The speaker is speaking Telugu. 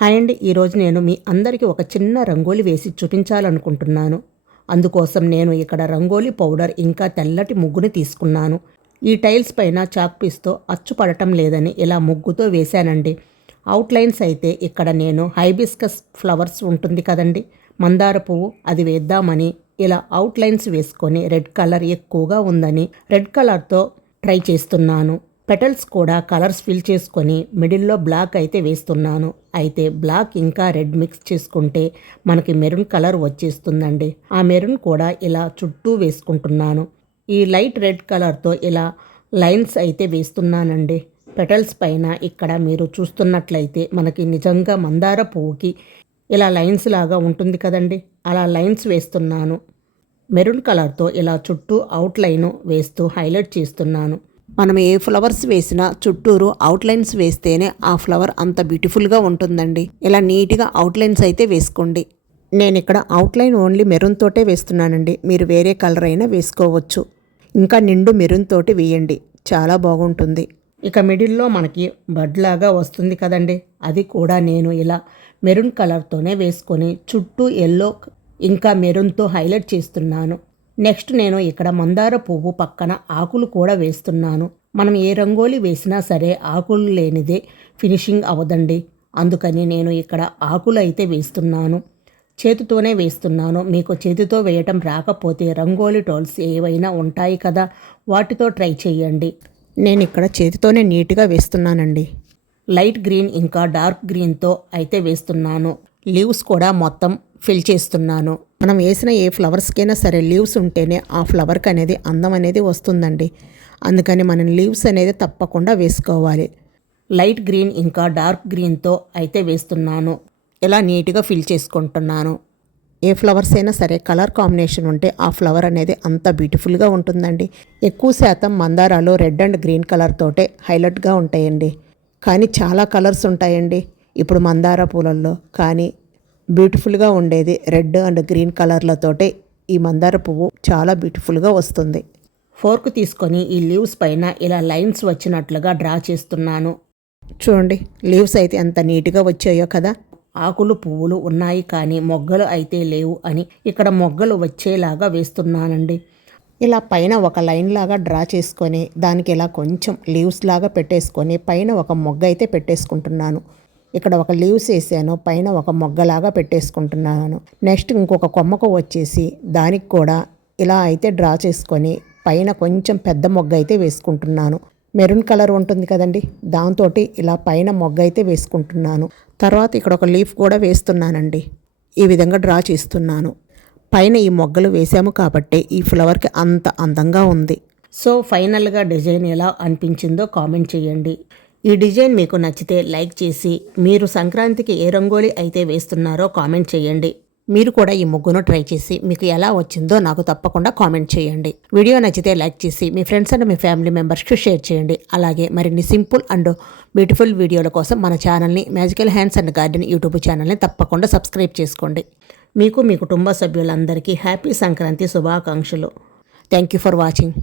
హాయ్ అండి, ఈరోజు నేను మీ అందరికీ ఒక చిన్న రంగోలి వేసి చూపించాలనుకుంటున్నాను. అందుకోసం నేను ఇక్కడ రంగోలి పౌడర్ ఇంకా తెల్లటి ముగ్గుని తీసుకున్నాను. ఈ టైల్స్ పైన చాక్ పీస్తో అచ్చు పడటం లేదని ఇలా ముగ్గుతో వేశానండి. అవుట్లైన్స్ అయితే ఇక్కడ నేను హైబిస్కస్ ఫ్లవర్స్ ఉంటుంది కదండి, మందార పువ్వు, అది వేద్దామని ఇలా అవుట్లైన్స్ వేసుకొని రెడ్ కలర్ ఎక్కువగా ఉందని రెడ్ కలర్తో ట్రై చేస్తున్నాను. పెటల్స్ కూడా కలర్స్ ఫిల్ చేసుకొని మిడిల్లో బ్లాక్ అయితే వేస్తున్నాను. అయితే బ్లాక్ ఇంకా రెడ్ మిక్స్ చేసుకుంటే మనకి మెరూన్ కలర్ వచ్చేస్తుందండి. ఆ మెరూన్ కూడా ఇలా చుట్టూ వేసుకుంటున్నాను. ఈ లైట్ రెడ్ కలర్తో ఇలా లైన్స్ అయితే వేస్తున్నానండి. పెటల్స్ పైన ఇక్కడ మీరు చూస్తున్నట్లయితే మనకి నిజంగా మందార పువ్వుకి ఇలా లైన్స్ లాగా ఉంటుంది కదండి, అలా లైన్స్ వేస్తున్నాను. మెరూన్ కలర్తో ఇలా చుట్టూ అవుట్లైన్ వేస్తూ హైలైట్ చేస్తున్నాను. మనం ఏ ఫ్లవర్స్ వేసినా చుట్టూరు అవుట్లైన్స్ వేస్తేనే ఆ ఫ్లవర్ అంత బ్యూటిఫుల్గా ఉంటుందండి. ఇలా నీట్గా అవుట్లైన్స్ అయితే వేసుకోండి. నేను ఇక్కడ అవుట్లైన్ ఓన్లీ మెరూన్ తోటే వేస్తున్నానండి. మీరు వేరే కలర్ అయినా వేసుకోవచ్చు. ఇంకా నిండు మెరూన్ తోటి వేయండి, చాలా బాగుంటుంది. ఇక మిడిల్లో మనకి బడ్ లాగా వస్తుంది కదండి, అది కూడా నేను ఇలా మెరూన్ కలర్తోనే వేసుకొని చుట్టూ ఎల్లో ఇంకా మెరూన్తో హైలైట్ చేస్తున్నాను. నెక్స్ట్ నేను ఇక్కడ మందార పువ్వు పక్కన ఆకులు కూడా వేస్తున్నాను. మనం ఏ రంగోలి వేసినా సరే ఆకులు లేనిదే ఫినిషింగ్ అవ్వదండి. అందుకని నేను ఇక్కడ ఆకులు అయితే వేస్తున్నాను. చేతితోనే వేస్తున్నాను. మీకు చేతితో వేయటం రాకపోతే రంగోలి టోల్స్ ఏవైనా ఉంటాయి కదా, వాటితో ట్రై చేయండి. నేను ఇక్కడ చేతితోనే నీట్గా వేస్తున్నానండి. లైట్ గ్రీన్ ఇంకా డార్క్ గ్రీన్తో అయితే వేస్తున్నాను. లీవ్స్ కూడా మొత్తం ఫిల్ చేస్తున్నాను. మనం వేసిన ఏ ఫ్లవర్స్కైనా సరే లీవ్స్ ఉంటేనే ఆ ఫ్లవర్కి అనేది అందం అనేది వస్తుందండి. అందుకని మనం లీవ్స్ అనేది తప్పకుండా వేసుకోవాలి. లైట్ గ్రీన్ ఇంకా డార్క్ గ్రీన్తో అయితే వేస్తున్నాను. ఇలా నీట్గా ఫిల్ చేసుకుంటున్నాను. ఏ ఫ్లవర్స్ అయినా సరే కలర్ కాంబినేషన్ ఉంటే ఆ ఫ్లవర్ అనేది అంత బ్యూటిఫుల్గా ఉంటుందండి. ఎక్కువ శాతం మందారాలు రెడ్ అండ్ గ్రీన్ కలర్ తోటే హైలైట్గా ఉంటాయండి. కానీ చాలా కలర్స్ ఉంటాయండి ఇప్పుడు మందార పూలల్లో. కానీ బ్యూటిఫుల్గా ఉండేది రెడ్ అండ్ గ్రీన్ కలర్లతోటే ఈ మందార పువ్వు చాలా బ్యూటిఫుల్గా వస్తుంది. ఫోర్క్ తీసుకొని ఈ లీవ్స్ పైన ఇలా లైన్స్ వచ్చినట్లుగా డ్రా చేస్తున్నాను. చూడండి, లీవ్స్ అయితే ఎంత నీట్గా వచ్చాయో కదా. ఆకులు పువ్వులు ఉన్నాయి కానీ మొగ్గలు అయితే లేవు అని ఇక్కడ మొగ్గలు వచ్చేలాగా వేస్తున్నానండి. ఇలా పైన ఒక లైన్ లాగా డ్రా చేసుకొని దానికి ఇలా కొంచెం లీవ్స్ లాగా పెట్టేసుకొని పైన ఒక మొగ్గ అయితే పెట్టేసుకుంటున్నాను. ఇక్కడ ఒక లీవ్స్ వేసాను, పైన ఒక మొగ్గలాగా పెట్టేసుకుంటున్నాను. నెక్స్ట్ ఇంకొక కొమ్మకు వచ్చేసి దానికి కూడా ఇలా అయితే డ్రా చేసుకొని పైన కొంచెం పెద్ద మొగ్గ అయితే వేసుకుంటున్నాను. మెరూన్ కలర్ ఉంటుంది కదండి, దాంతో ఇలా పైన మొగ్గ అయితే వేసుకుంటున్నాను. తర్వాత ఇక్కడ ఒక లీఫ్ కూడా వేస్తున్నానండి. ఈ విధంగా డ్రా చేస్తున్నాను. పైన ఈ మొగ్గలు వేసాము కాబట్టి ఈ ఫ్లవర్కి అంత అందంగా ఉంది. సో ఫైనల్గా డిజైన్ ఎలా అనిపించిందో కామెంట్ చేయండి. ఈ డిజైన్ మీకు నచ్చితే లైక్ చేసి మీరు సంక్రాంతికి ఏ రంగోలి అయితే వేస్తున్నారో కామెంట్ చేయండి. మీరు కూడా ఈ ముగ్గును ట్రై చేసి మీకు ఎలా వచ్చిందో నాకు తప్పకుండా కామెంట్ చేయండి. వీడియో నచ్చితే లైక్ చేసి మీ ఫ్రెండ్స్ అండ్ మీ ఫ్యామిలీ మెంబర్స్కి షేర్ చేయండి. అలాగే మరిన్ని సింపుల్ అండ్ బ్యూటిఫుల్ వీడియోల కోసం మన ఛానల్ని magical hands and garden YouTube ఛానల్ని తప్పకుండా సబ్స్క్రైబ్ చేసుకోండి. మీకు మీ కుటుంబ సభ్యులందరికీ హ్యాపీ సంక్రాంతి శుభాకాంక్షలు. Thank you for watching.